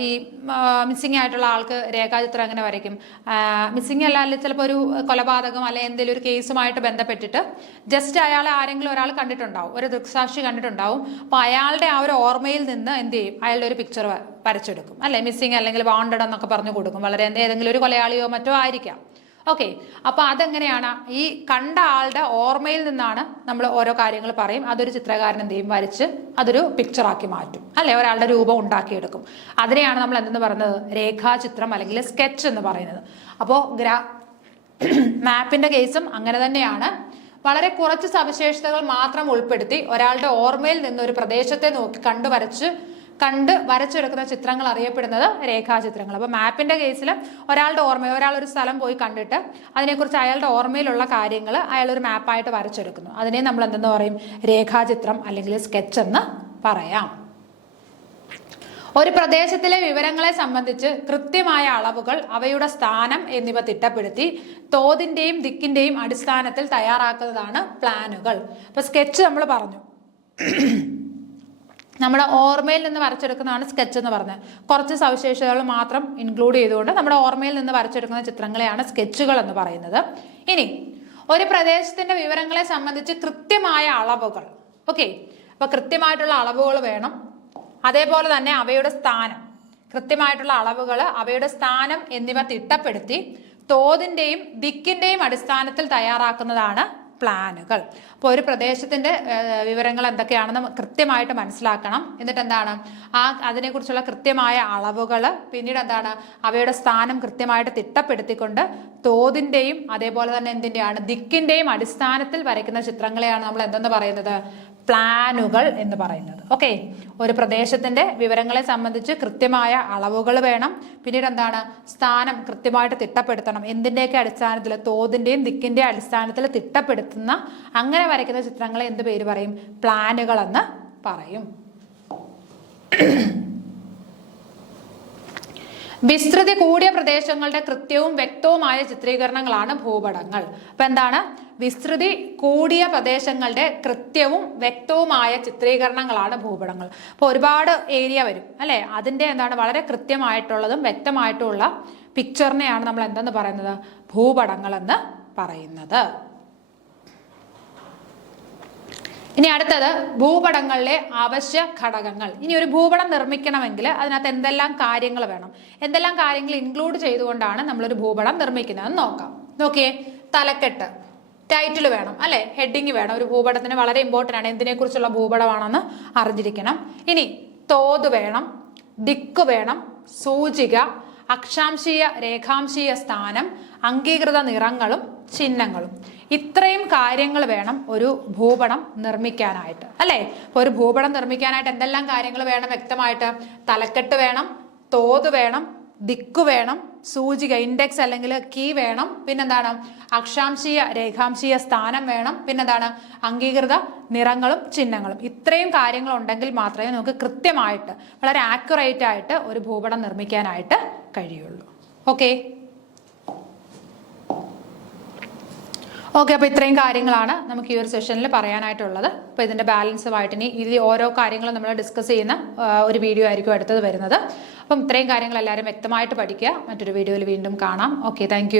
ഈ മിസ്സിങ് ആയിട്ടുള്ള ആൾക്ക് രേഖാചിത്രം എങ്ങനെ വരയ്ക്കും? മിസ്സിങ് അല്ല, ചിലപ്പോൾ ഒരു കൊലപാതകം അല്ലെങ്കിൽ എന്തെങ്കിലും ഒരു കേസുമായിട്ട് ബന്ധപ്പെട്ടിട്ട് ജസ്റ്റ് അയാളെ ആരെങ്കിലും ഒരാൾ കണ്ടിട്ടുണ്ടാവും, ഒരു ദൃക്സാക്ഷി കണ്ടിട്ടുണ്ടാവും. അപ്പോൾ അയാളുടെ ആ ഒരു ഓർമ്മയിൽ നിന്ന് എന്ത് ചെയ്യും? അയാളുടെ ഒരു പിക്ചർ വരച്ചെടുക്കും അല്ലെ, മിസ്സിങ് അല്ലെങ്കിൽ വാണ്ടഡ് എന്നൊക്കെ പറഞ്ഞു കൊടുക്കും. വളരെ ഏതെങ്കിലും ഒരു കൊലയാളിയോ മറ്റോ ആയിരിക്കാം. ഓക്കെ, അപ്പൊ അതെങ്ങനെയാണ്? ഈ കണ്ട ആളുടെ ഓർമ്മയിൽ നിന്നാണ് നമ്മൾ ഓരോ കാര്യങ്ങൾ പറയും. അതൊരു ചിത്രകാരൻ എന്ത് ചെയ്യും? വരച്ച് അതൊരു പിക്ചറാക്കി മാറ്റും അല്ലെ, ഒരാളുടെ രൂപം ഉണ്ടാക്കിയെടുക്കും. അതിനെയാണ് നമ്മൾ എന്തെന്ന് പറയുന്നത്? രേഖാചിത്രം അല്ലെങ്കിൽ സ്കെച്ച് എന്ന് പറയുന്നത്. അപ്പോൾ മാപ്പിന്റെ കേസും അങ്ങനെ തന്നെയാണ്. വളരെ കുറച്ച് സവിശേഷതകൾ മാത്രം ഉൾപ്പെടുത്തി ഒരാളുടെ ഓർമ്മയിൽ നിന്ന് ഒരു പ്രദേശത്തെ നോക്കി കണ്ട് വരച്ചെടുക്കുന്ന ചിത്രങ്ങൾ അറിയപ്പെടുന്നത് രേഖാചിത്രങ്ങൾ. അപ്പോൾ മാപ്പിന്റെ കേസിൽ ഒരാളുടെ ഒരാൾ ഒരു സ്ഥലം പോയി കണ്ടിട്ട് അതിനെക്കുറിച്ച് അയാളുടെ ഓർമ്മയിലുള്ള കാര്യങ്ങൾ അയാൾ ഒരു മാപ്പായിട്ട് വരച്ചെടുക്കുന്നു. അതിനെ നമ്മൾ എന്തെന്ന് പറയും? രേഖാചിത്രം അല്ലെങ്കിൽ സ്കെച്ച് എന്ന് പറയാം. ഒരു പ്രദേശത്തിലെ വിവരങ്ങളെ സംബന്ധിച്ച് കൃത്യമായ അളവുകൾ, അവയുടെ സ്ഥാനം എന്നിവ തിട്ടപ്പെടുത്തി തോതിന്റെയും ദിക്കിന്റെയും അടിസ്ഥാനത്തിൽ തയ്യാറാക്കുന്നതാണ് പ്ലാനുകൾ. അപ്പൊ സ്കെച്ച് നമ്മൾ പറഞ്ഞു, നമ്മുടെ ഓർമ്മയിൽ നിന്ന് വരച്ചെടുക്കുന്നതാണ് സ്കെച്ച് എന്ന് പറഞ്ഞത്. കുറച്ച് സവിശേഷതകൾ മാത്രം ഇൻക്ലൂഡ് ചെയ്തുകൊണ്ട് നമ്മുടെ ഓർമ്മയിൽ നിന്ന് വരച്ചെടുക്കുന്ന ചിത്രങ്ങളെയാണ് സ്കെച്ചുകൾ എന്ന് പറയുന്നത്. ഇനി ഒരു പ്രദേശത്തിന്റെ വിവരങ്ങളെ സംബന്ധിച്ച് കൃത്യമായ അളവുകൾ. ഓക്കെ, അപ്പൊ കൃത്യമായിട്ടുള്ള അളവുകൾ വേണം. അതേപോലെ തന്നെ അവയുടെ സ്ഥാനം, കൃത്യമായിട്ടുള്ള അളവുകൾ, അവയുടെ സ്ഥാനം എന്നിവ തിട്ടപ്പെടുത്തി തോതിന്റെയും ദിക്കിന്റെയും അടിസ്ഥാനത്തിൽ തയ്യാറാക്കുന്നതാണ് പ്ലാനുകൾ. അപ്പോൾ ഒരു പ്രദേശത്തിന്റെ വിവരങ്ങൾ എന്തൊക്കെയാണെന്ന് കൃത്യമായിട്ട് മനസ്സിലാക്കണം. എന്നിട്ട് എന്താണ് അതിനെക്കുറിച്ചുള്ള കൃത്യമായ അളവുകൾ, പിന്നീട് എന്താണ് അവയുടെ സ്ഥാനം കൃത്യമായിട്ട് തിട്ടപ്പെടുത്തിക്കൊണ്ട് തോതിന്റെയും അതേപോലെ തന്നെ എന്തിന്റെയാണ് ദിക്കിന്റെയും അടിസ്ഥാനത്തിൽ വരയ്ക്കുന്ന ചിത്രങ്ങളെയാണ് നമ്മൾ എന്തെന്ന് പറയുന്നത്? പ്ലാനുകൾ എന്ന് പറയുന്നത്. ഓക്കെ, ഒരു പ്രദേശത്തിന്റെ വിവരങ്ങളെ സംബന്ധിച്ച് കൃത്യമായ അളവുകൾ വേണം. പിന്നീട് എന്താണ് സ്ഥാനം കൃത്യമായിട്ട് തിട്ടപ്പെടുത്തണം. എന്തിന്റെയൊക്കെ അടിസ്ഥാനത്തിൽ? തോതിന്റെയും ദിക്കിന്റെയും അടിസ്ഥാനത്തിൽ തിട്ടപ്പെടുത്തുന്ന അങ്ങനെ വരയ്ക്കുന്ന ചിത്രങ്ങളെ എന്ത് പേര് പറയും? പ്ലാനുകൾ എന്ന് പറയും. വിസ്തൃതി കൂടിയ പ്രദേശങ്ങളുടെ കൃത്യവും വ്യക്തവുമായ ചിത്രീകരണങ്ങളാണ് ഭൂപടങ്ങൾ. അപ്പൊ എന്താണ്? വിസ്തൃതി കൂടിയ പ്രദേശങ്ങളുടെ കൃത്യവും വ്യക്തവുമായ ചിത്രീകരണങ്ങളാണ് ഭൂപടങ്ങൾ. അപ്പോൾ ഒരുപാട് ഏരിയ വരും അല്ലെ, അതിന്റെ എന്താണ് വളരെ കൃത്യമായിട്ടുള്ളതും വ്യക്തമായിട്ടുള്ള പിക്ചറിനെയാണ് നമ്മൾ എന്തെന്ന് പറയുന്നത്? ഭൂപടങ്ങൾ എന്ന് പറയുന്നത്. ഇനി അടുത്തത് ഭൂപടങ്ങളിലെ അവശ്യ ഘടകങ്ങൾ. ഇനി ഒരു ഭൂപടം നിർമ്മിക്കണമെങ്കിൽ അതിനകത്ത് എന്തെല്ലാം കാര്യങ്ങൾ വേണം, എന്തെല്ലാം കാര്യങ്ങൾ ഇൻക്ലൂഡ് ചെയ്തുകൊണ്ടാണ് നമ്മളൊരു ഭൂപടം നിർമ്മിക്കുന്നത് എന്ന് നോക്കാം. നോക്കിയേ, തലക്കെട്ട്, ടൈറ്റിൽ വേണം അല്ലെ, ഹെഡിങ് വേണം. ഒരു ഭൂപടത്തിന് വളരെ ഇമ്പോർട്ടൻ്റ് ആണ്, എന്തിനെക്കുറിച്ചുള്ള ഭൂപടമാണെന്ന് അറിഞ്ഞിരിക്കണം. ഇനി തോത് വേണം, ദിക്ക് വേണം, സൂചിക, അക്ഷാംശീയ രേഖാംശീയ സ്ഥാനം, അംഗീകൃത നിറങ്ങളും ചിഹ്നങ്ങളും. ഇത്രയും കാര്യങ്ങൾ വേണം ഒരു ഭൂപടം നിർമ്മിക്കാനായിട്ട്, അല്ലേ? അപ്പോൾ ഒരു ഭൂപടം നിർമ്മിക്കാനായിട്ട് എന്തെല്ലാം കാര്യങ്ങൾ വേണം വ്യക്തമായിട്ട്? തലക്കെട്ട് വേണം, തോത് വേണം, ദിക്കു വേണം, സൂചിക ഇൻഡെക്സ് അല്ലെങ്കിൽ കീ വേണം, പിന്നെന്താണ് അക്ഷാംശീയ രേഖാംശീയ സ്ഥാനം വേണം, പിന്നെന്താണ് അംഗീകൃത നിറങ്ങളും ചിഹ്നങ്ങളും. ഇത്രയും കാര്യങ്ങൾ ഉണ്ടെങ്കിൽ മാത്രമേ നമുക്ക് കൃത്യമായിട്ട് വളരെ ആക്യുറേറ്റ് ആയിട്ട് ഒരു ഭൂപടം നിർമ്മിക്കാനായിട്ട് കഴിയുള്ളൂ. ഓക്കെ, അപ്പോൾ ഇത്രയും കാര്യങ്ങളാണ് നമുക്ക് ഈ ഒരു സെഷനിൽ പറയാനായിട്ടുള്ളത്. അപ്പോൾ ഇതിൻ്റെ ബാലൻസുമായിട്ട് ഇനി ഇതിൽ ഓരോ കാര്യങ്ങളും നമ്മൾ ഡിസ്കസ് ചെയ്യുന്ന ഒരു വീഡിയോ ആയിരിക്കും അടുത്തത് വരുന്നത്. അപ്പം ഇത്രയും കാര്യങ്ങൾ എല്ലാവരും വ്യക്തമായിട്ട് പഠിക്കുക. മറ്റൊരു വീഡിയോയിൽ വീണ്ടും കാണാം. Okay, thank